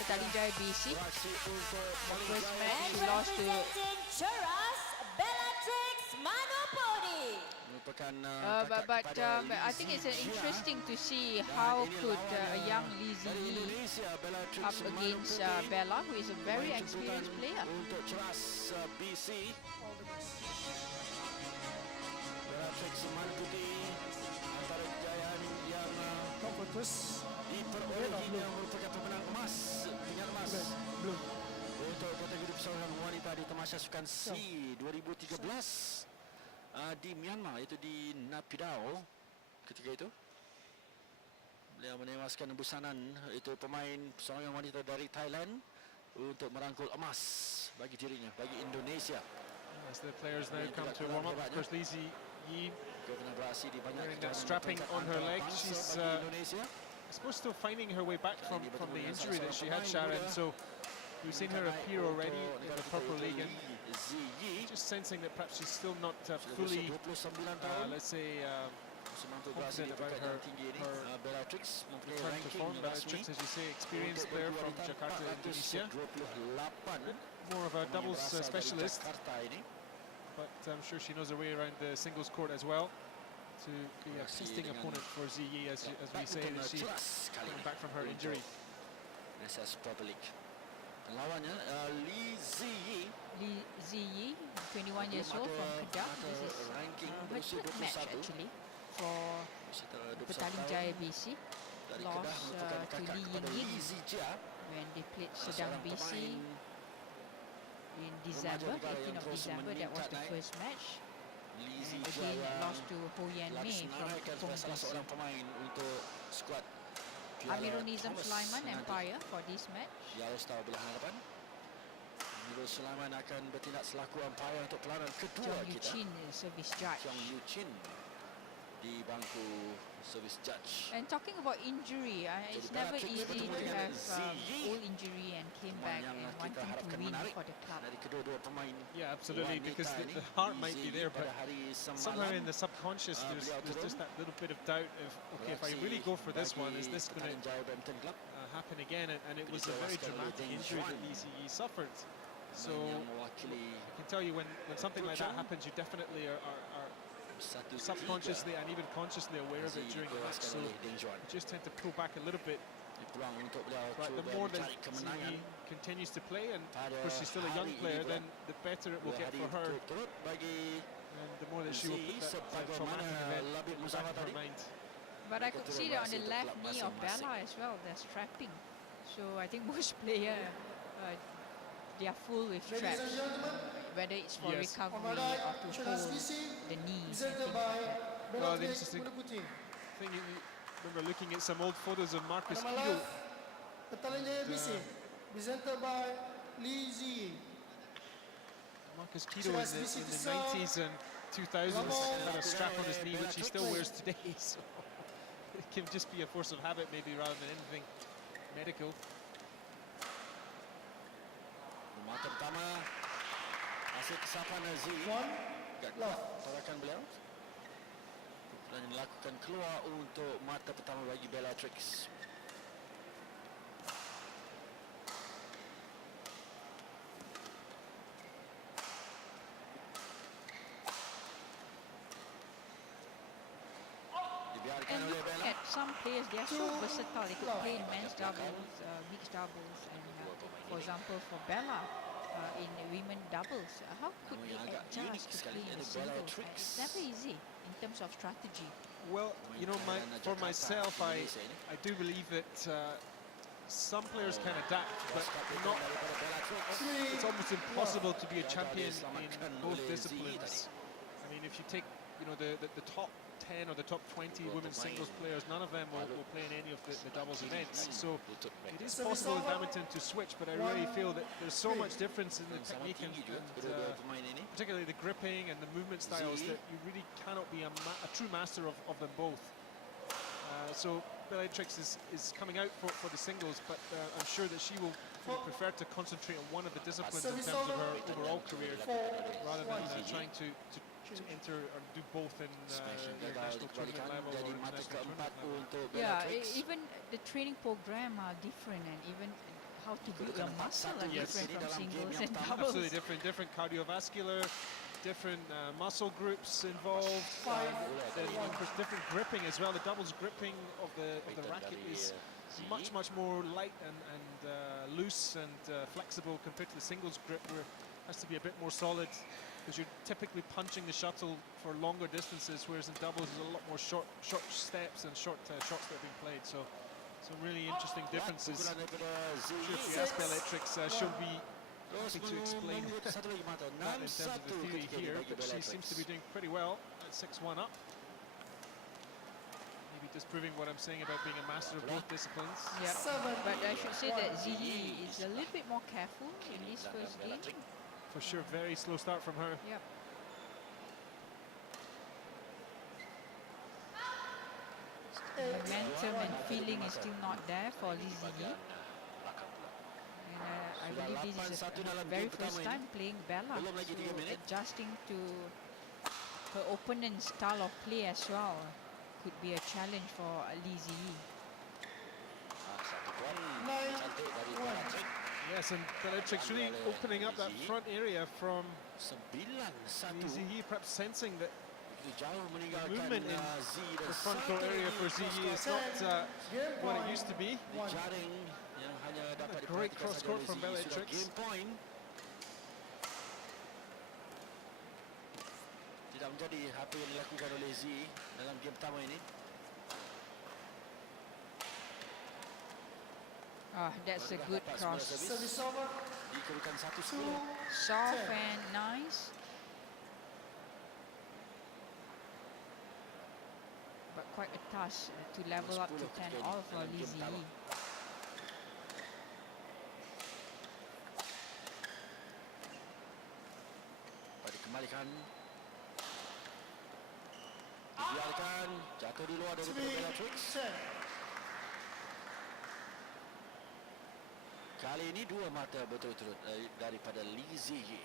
Petaling Jaya BC. The first match she lost to Cheras, Bellaetrix Manuputty. but I think it's interesting to see how could a young Lee Zii Yii up against Bella, who is a very experienced player. Untuk Cheras BC. Bellaetrix Manuputty antara kejayaan yang diperolehi yang merupakan pemenang emas, pingat emas untuk kategori persaingan wanita di Tamasya Sukan C 2013 di Myanmar, iaitu di Naypyidaw. Ketika itu beliau menewaskan busanan itu pemain persaingan wanita dari Thailand untuk merangkul emas bagi dirinya, bagi Indonesia. As the players now come to warm up, of course, Lee Zii Yii wearing that strapping on her leg. She's I suppose still finding her way back from the injury that she had, Sharon. So we've seen her appear already in the Purple League, and just sensing that perhaps she's still not fully, let's say, confident about her return to form. Bellaetrix, as you say, experienced player from Jakarta, Indonesia. More of a doubles specialist, but I'm sure she knows her way around the singles court as well. To be a testing opponent for Zii Yii, as we say, that she coming back from her injury. Purple League. Lawannya Lee Zii Yii. Lee Zii Yii, 21 years old from Giap. This is her third match actually for Petaling Jaya BC. Lost to Lee Zii when they played Sedang BC in December, 18th of December. That was the first match. And again lost to Ho Yan Mei from Feng BC. Amirul Nizam Sulaiman Empire for this match. Amirul Sulaiman akan bertindak selaku umpire untuk pelajaran kedua kita. Service judge. Chong di bangku service judge. And talking about injury, it's never easy to have old injury and came back and wanting to win for the club. Yeah, absolutely, because the heart might be there, but somewhere in the subconscious there's just that little bit of doubt of, okay, if I really go for this one, is this going to happen again? And it was a very dramatic injury that Lee Zii Yii suffered. So I can tell you, when something like that happens, you definitely are subconsciously and even consciously aware of it during the match, so you just tend to pull back a little bit. But the more that Zii Yii continues to play, and of course she's still a young player, then the better it will get for her, and the more that she will put that traumatic event back in her mind. But I could see that on the left knee of Bella as well, there's strapping. So I think most players, they are full with straps, whether it's for recovery or to hold the knees and things like that. Well, the interesting thing, you remember looking at some old photos of Marcus Kido. Petaling Jaya BC, presented by Lee Zii Yii. Marcus Kido in the 90s and 2000s had a strap on his knee, which he still wears today. So it can just be a force of habit, maybe, rather than anything medical. Mata pertama hasil kesapan Zii tolakan beliau dan dilakukan keluar untuk mata pertama bagi Bellaetrix. Dibiarkan And oleh look Bella. at some players, they are so versatile. They could play in men's doubles, mixed doubles, and for example, for Bella, in women doubles, how could they adjust to play in the singles? It's never easy in terms of strategy. Well, you know, for myself, I do believe that some players can adapt, but not. It's almost impossible to be a champion in both disciplines. I mean, if you take, you know, the top 10 or the top 20 women's singles players, none of them will play in any of the doubles events. So it is possible in badminton to switch, but I really feel that there's so much difference in the technique and particularly the gripping and the movement styles that you really cannot be a true master of them both. So Bellaetrix is coming out for the singles, but I'm sure that she will prefer to concentrate on one of the disciplines in terms of her overall career, rather than trying to enter or do both in national tournament level or international tournament level. Yeah, even the training program are different, and even how to build your muscle are different from singles and doubles. Absolutely different cardiovascular, different muscle groups involved, then of course different gripping as well. The doubles gripping of the racket is much more light and loose and flexible compared to the singles grip, where it has to be a bit more solid, because you're typically punching the shuttle for longer distances, whereas in doubles there's a lot more short steps and short shots that are being played. So some really interesting differences. I'm sure if you ask Bellaetrix, she'll be happy to explain that in terms of the theory here, but she seems to be doing pretty well at 6-1 up. Maybe disproving what I'm saying about being a master of both disciplines. Yeah, but I should say that Zii Yii is a little bit more careful in this first game. For sure, very slow start from her. Yep. Momentum and feeling is still not there for Lee Zii Yii. And I believe this is her very first time playing Bella, so adjusting to her opponent's style of play as well could be a challenge for Lee Zii Yii. Yes, and Bellaetrix really opening up that front area from Lee Zii Yii, perhaps sensing that the movement in the front court area for Zii Yii is not what it used to be. A great cross court from Bellaetrix. Tidak menjadi apa yang dilakukan oleh Zii dalam game pertama ini. That's a good cross. Dikeluarkan 1-10. Soft and nice. But quite a task to level up to 10 all for Lee Zii Yii. Dikembalikan. Dibiarkan jatuh di luar dari Bellaetrix. Kali ini dua mata berturut-turut daripada Lee Zii Yii.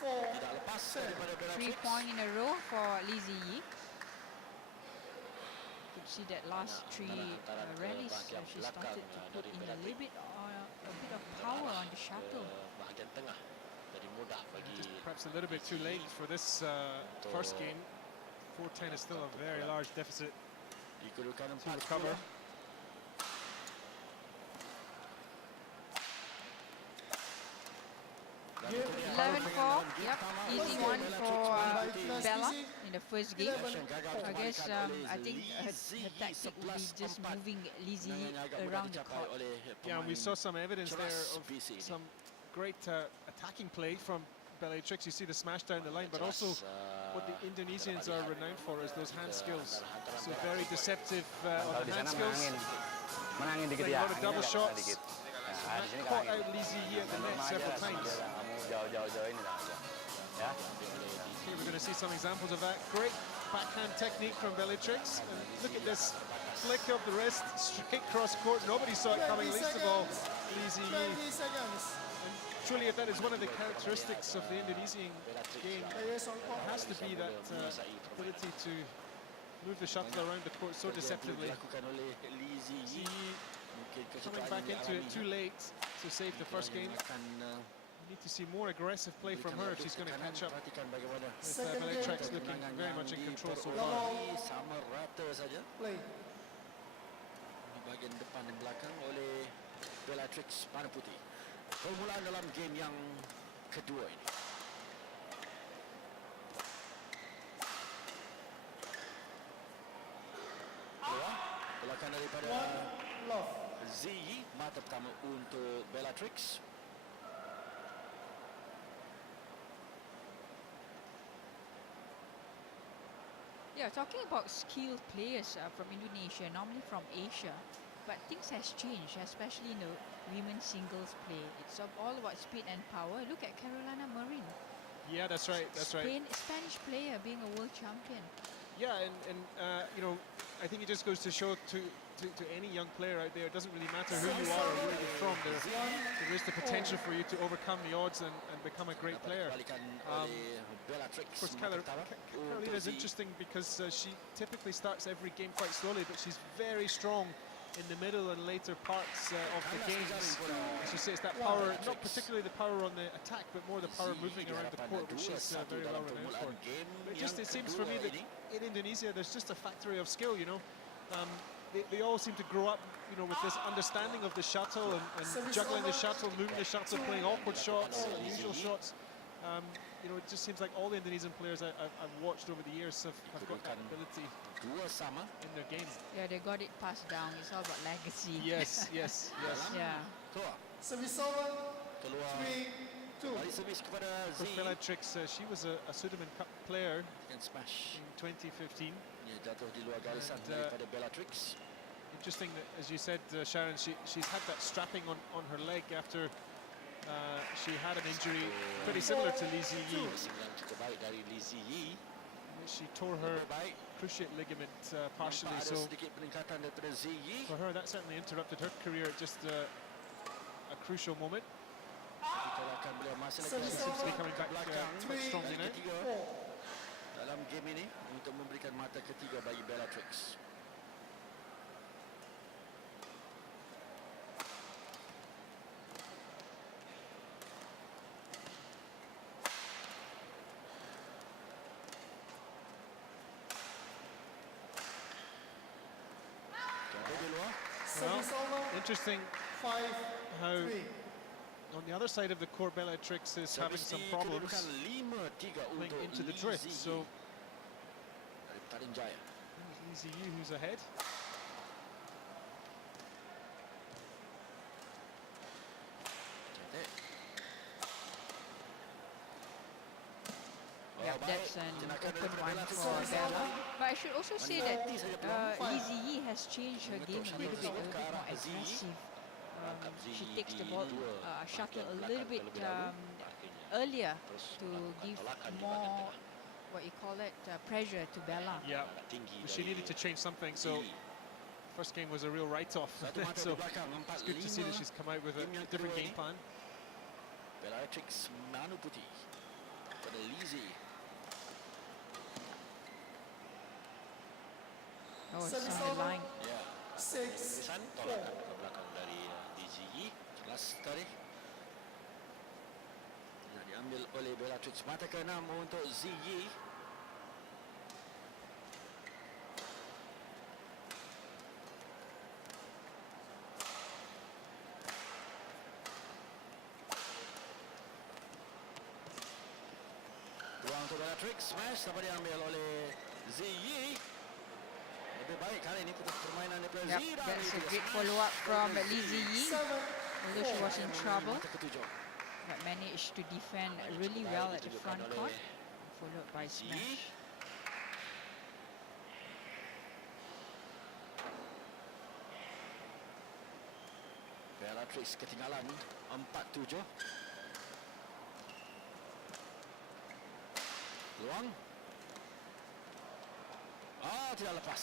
Tidak lepas daripada Bellaetrix. 3 points in a row for Lee Zii Yii. You could see that last 3 rallies, she started to put in a little bit of power on the shuttle. Just perhaps a little bit too late for this first game. 4-10 is still a very large deficit to recover. Yep, 11-4. Easy one for Bella in the first game. I guess I think her tactic will be just moving Lee Zii Yii around the court. Yeah, and we saw some evidence there of some great attacking play from Bellaetrix. You see the smash down the line, but also what the Indonesians are renowned for is those hand skills. So very deceptive on the hand skills. Playing a lot of double shots. Caught out Lee Zii Yii at the net several times. Here we're going to see some examples of that. Great backhand technique from Bellaetrix. And look at this flick of the wrist, straight cross court. Nobody saw it coming, least of all Lee Zii Yii. And truly, if that is one of the characteristics of the Indonesian game, it has to be that ability to move the shuttle around the court so deceptively. Zii Yii coming back into it too late to save the first game. We need to see more aggressive play from her if she's going to catch up with Bellaetrix looking very much in control so far. Sama rata saja. Di bahagian depan dan belakang oleh Bellaetrix Manuputty. Permulaan dalam game yang kedua ini. serangan daripada love. Zii Yii, mata pertama untuk Bellaetrix. Yeah, talking about skilled players from Indonesia, normally from Asia, but things has changed, especially in the women's singles play. It's all about speed and power. Look at Carolina Marin. Yeah, that's right. That's right. Spanish player being a world champion. Yeah, and you know, I think it just goes to show to any young player out there, it doesn't really matter who you are or where you're from. There is the potential for you to overcome the odds and become a great player. Of course, Carolina is interesting because she typically starts every game quite slowly, but she's very strong in the middle and later parts of the games. As you say, it's that power, not particularly the power on the attack, but more the power moving around the court, which she's very well renowned for. But it seems for me that in Indonesia, there's just a factory of skill, you know. They all seem to grow up, you know, with this understanding of the shuttle and juggling the shuttle, moving the shuttle, playing awkward shots, unusual shots. You know, it just seems like all the Indonesian players I've watched over the years have got that ability in their game. Yeah, they got it passed down. It's all about legacy. Yes. Yeah. Service over. 3-2. Bellaetrix, she was a Sudirman Cup player in 2015. Interesting that, as you said, Sharon, she's had that strapping on her leg after she had an injury pretty similar to Lee Zii Yii. She tore her cruciate ligament partially, so for her that certainly interrupted her career at just a crucial moment. She seems to be coming back quite strongly now. Dalam game ini untuk memberikan mata ketiga bagi Bellaetrix. Well, interesting how on the other side of the court, Bellaetrix is having some problems playing into the drift. So Petaling Jaya. Lee Zii Yii who's ahead. Yeah, that's an open one for Bella. But I should also say that Lee Zii Yii has changed her game a little bit more aggressive. She takes the ball, shuttle a little bit earlier to give more, what you call it, pressure to Bella. Yeah, she needed to change something. So first game was a real write-off. So it's good to see that she's come out with a different game plan. Bellaetrix Manuputty pada Lee Zii. Oh, it's on the line. Ya. 6-4. Tolakan ke belakang dari Lee Zii Yii. Jelas tarik. Yang diambil oleh Bellaetrix. Mata ke-6 untuk Zii Yii. Peluang untuk Bellaetrix. Smash dapat diambil oleh Zii Yii. Lebih baik kali ini permainan daripada Yep, Zii. that's a great follow-up from Lee Zii Yii. Although she was in trouble, but managed to defend really well at the front court, followed by smash. Bellaetrix ketinggalan 4-7. Peluang. Tidak lepas.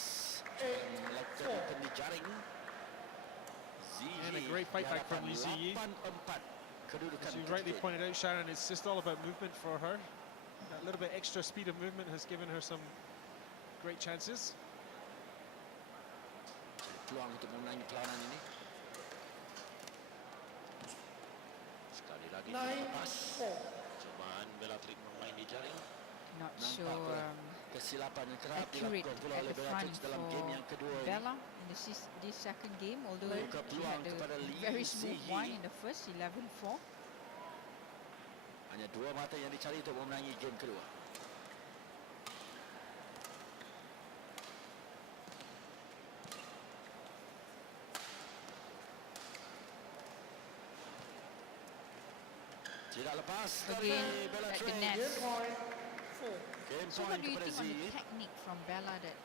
Melakukan penjaring. And a great fight back from Lee Zii Yii. 8-4. Kedudukan As you rightly pointed out, Sharon, it's just all about movement for her. That little bit extra speed of movement has given her some great chances. Peluang untuk memenangi perlawanan ini. Sekali lagi lepas. Cobaan Bellaetrix bermain di jaring. Not so Kesilapan yang kerap accurate dilakukan pula at oleh the front Bellaetrix dalam game yang kedua for ini. Bella in this second game, although Buka she peluang had kepada a Lee very Zii smooth Yii. one in the first, 11-4. Hanya dua mata yang dicari untuk memenangi game kedua. Tidak lepas Again, dari at Bellaetrix. the net. Game point 4. Game So what point do you kepada think on the Zii. technique from Bella that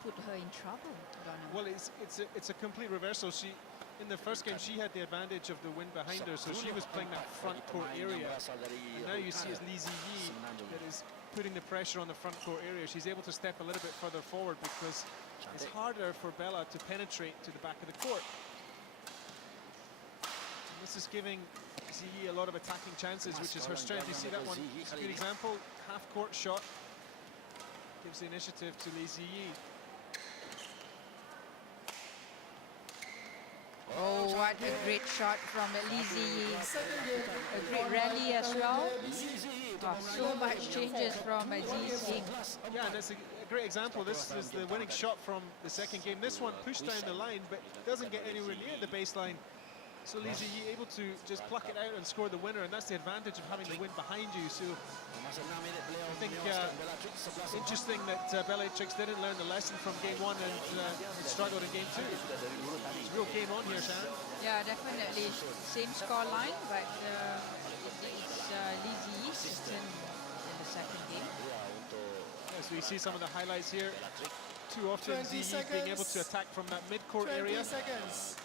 put her in trouble, Donna? Well, it's a complete reversal. In the first game, she had the advantage of the wind behind her, so she was playing that front court area. And now you see it's Lee Zii Yii that is putting the pressure on the front court area. She's able to step a little bit further forward because it's harder for Bella to penetrate to the back of the court. And this is giving Zii Yii a lot of attacking chances, which is her strength. You see that one? It's a good example. Half-court shot gives the initiative to Lee Zii Yii. Oh, what a great shot from Lee Zii Yii. A great rally as well. Oh, so much changes from Singh. Yeah, and that's a great example. This is the winning shot from the second game. This one pushed down the line, but doesn't get anywhere near the baseline. So Lee Zii Yii able to just pluck it out and score the winner, and that's the advantage of having the wind behind you. So I think interesting that Bellaetrix didn't learn the lesson from game one and struggled in game two. It's a real game on here, Sharon. Yeah, definitely. Same score line, but it's Lee Zii Yii in the second game. So you see some of the highlights here. Too often Zii Yii being able to attack from that mid-court 20 area, seconds.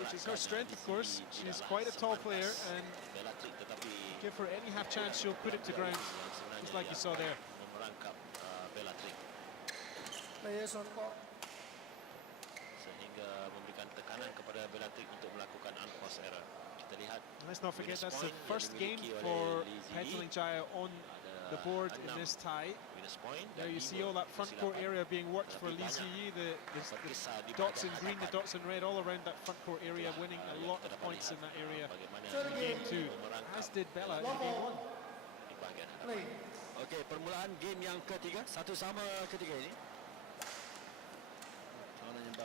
which is her strength, of course. She's quite a tall player, and give her any half chance, she'll put it to ground, just like you saw there. Players on court. Sehingga memberikan tekanan kepada Bellaetrix untuk melakukan unforced error. Kita lihat. Let's not forget that's the first game for Petaling Jaya on the board in this tie. There you see all that front court area being worked for Lee Zii Yii, the dots in green, the dots in red, all around that front court area, winning a lot of points in that area in game two, as did Bella in game one. Play. Okey, permulaan game yang ketiga, satu sama ketiga ini. Perlawanan yang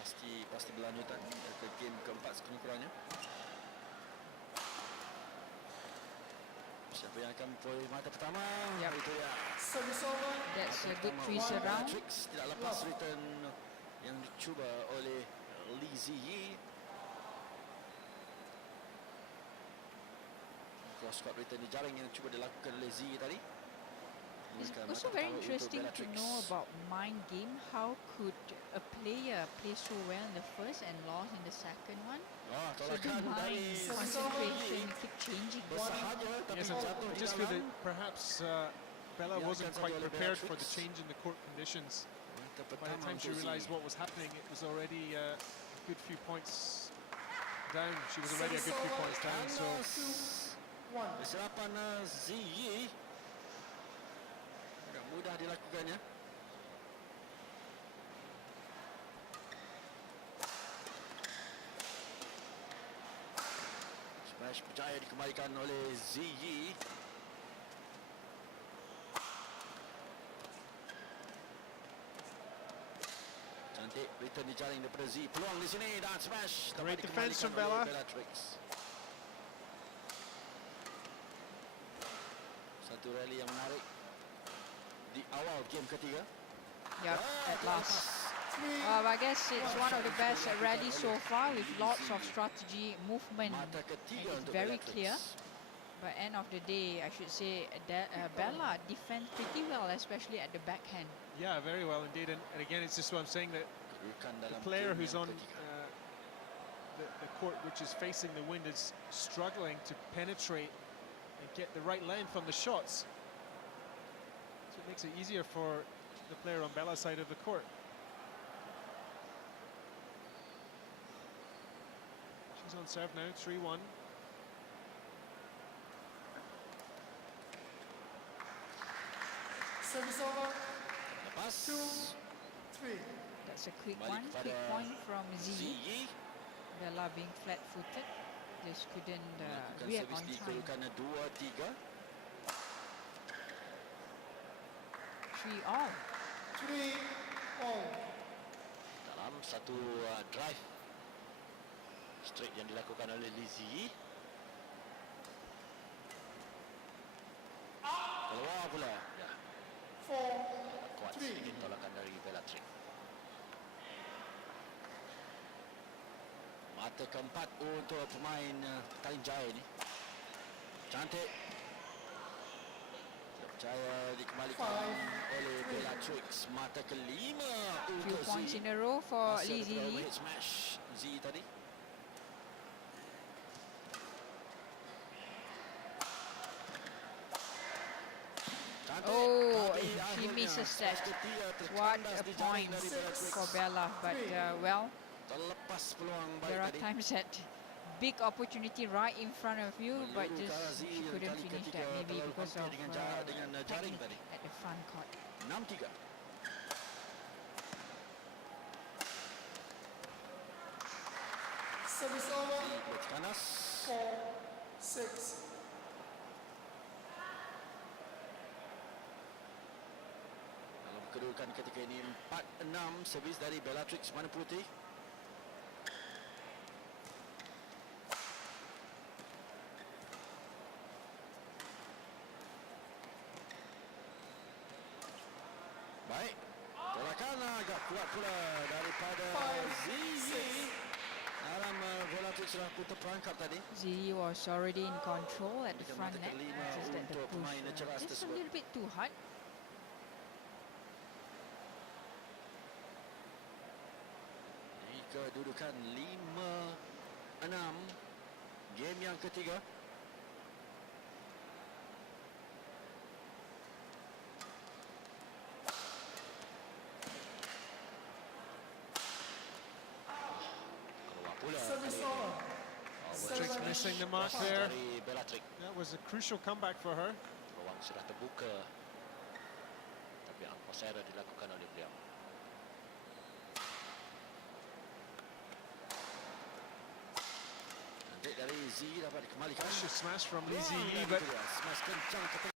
pasti berlanjutan ke game keempat sekurang-kurangnya. Siapa yang akan poin mata pertama? Yep. Itu dia. Service over. That's a good 3 round. Bellaetrix tidak lepas return yang dicuba oleh Lee Zii Yii. Cross court return dijaring yang cuba dilakukan oleh Zii Yii tadi. It's also very interesting to know about mind game. How could a player play so well in the first and lost in the second one? So the mind concentration keep changing. Yes, I just feel that perhaps Bella wasn't quite prepared for the change in the court conditions. By the time she realized what was happening, it was already a good few points down. She was already a good few points down. So Veerappan Zii Yii agak mudah dilakukannya. Smash berjaya dikembalikan oleh Zii Yii. Cantik return dijaring daripada Zii. Peluang di sini dan smash. Great defense from oleh Bella. Bellaetrix. Satu rally yang menarik di awal game ketiga. Yep, at last. I guess it's one of the best rallies so far with lots of strategy, movement, Mata and ketiga it's untuk very Bellaetrix. clear. But end of the day, I should say that Bella defends pretty well, especially at the backhand. yeah, very well indeed. And again, it's just what I'm saying, that Kedudukan the dalam player game who's yang on ketiga. the court, which is facing the wind, is struggling to penetrate and get the right length on the shots. So it makes it easier for the player on Bella's side of the court. She's on serve now, 3-1. Service over. Lepas 2-3. That's a quick Balik one, quick kepada point from Zii Zii. Yii Bella being flat-footed, just couldn't melakukan react servis on di time. kedudukan 2-3. 3-all. 3-all. Dalam satu drive straight yang dilakukan oleh Lee Zii Yii. Keluar pula. Ya, 4-3. kuat sedikit tolakan dari Bellaetrix. Mata keempat untuk pemain Petaling Jaya ini. Cantik. Jaya dikembalikan oleh Bellaetrix. Mata kelima Few untuk points Zii. in a row for Masa Lee Zii daripada Yii. overhead smash Zii tadi. Cantik. Oh, Tapi he akhirnya misses that. smash ketiga What terkandas a di jaring point dari Bellaetrix. for Bella. But well, Terlepas peluang baik there are tadi. times that big opportunity right in front of you, but Menyeluruh ke arah just Zii she yang couldn't kali finish ketiga that. Maybe terlalu because hampir of dengan jaring technique tadi. at the front court. 6-3. Service over. Zii boleh terkandas. 4-6. Dalam kedudukan ketika ini 4-6, servis dari Bellaetrix Manuputty. Baik, tolakan agak kuat pula daripada Zii Yii. Dalam Bellaetrix sudah pun terperangkap tadi. Zii was already in control at the Dengan front mata net. kelima Just that the untuk push pemain Cheras just a tersebut. little bit too hard. Kedudukan 5-6, game yang ketiga. Keluar pula Service kali ini. over. Bellaetrix missing the mark Berhasil there. dari Bellaetrix. That was a crucial comeback for her. Peluang sudah terbuka, tapi angkos error dilakukan oleh beliau. Cantik dari Zii dapat dikembalikan. Vicious smash from Lee Zii Yii, Peluang but dari kedua. Smash kencang ke tengah